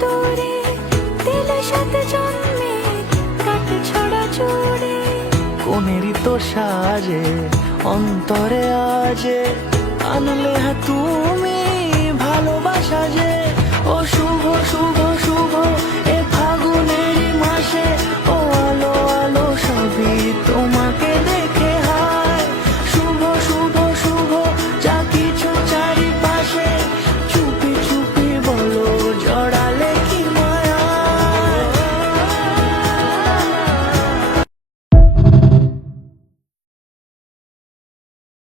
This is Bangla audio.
দূরে দিলে সাথে জন্মে কাটে ছড়া জুড়ে। কোনেরই তো সাজে অন্তরে আজে আনলে তুমি ভালোবাসা যে ও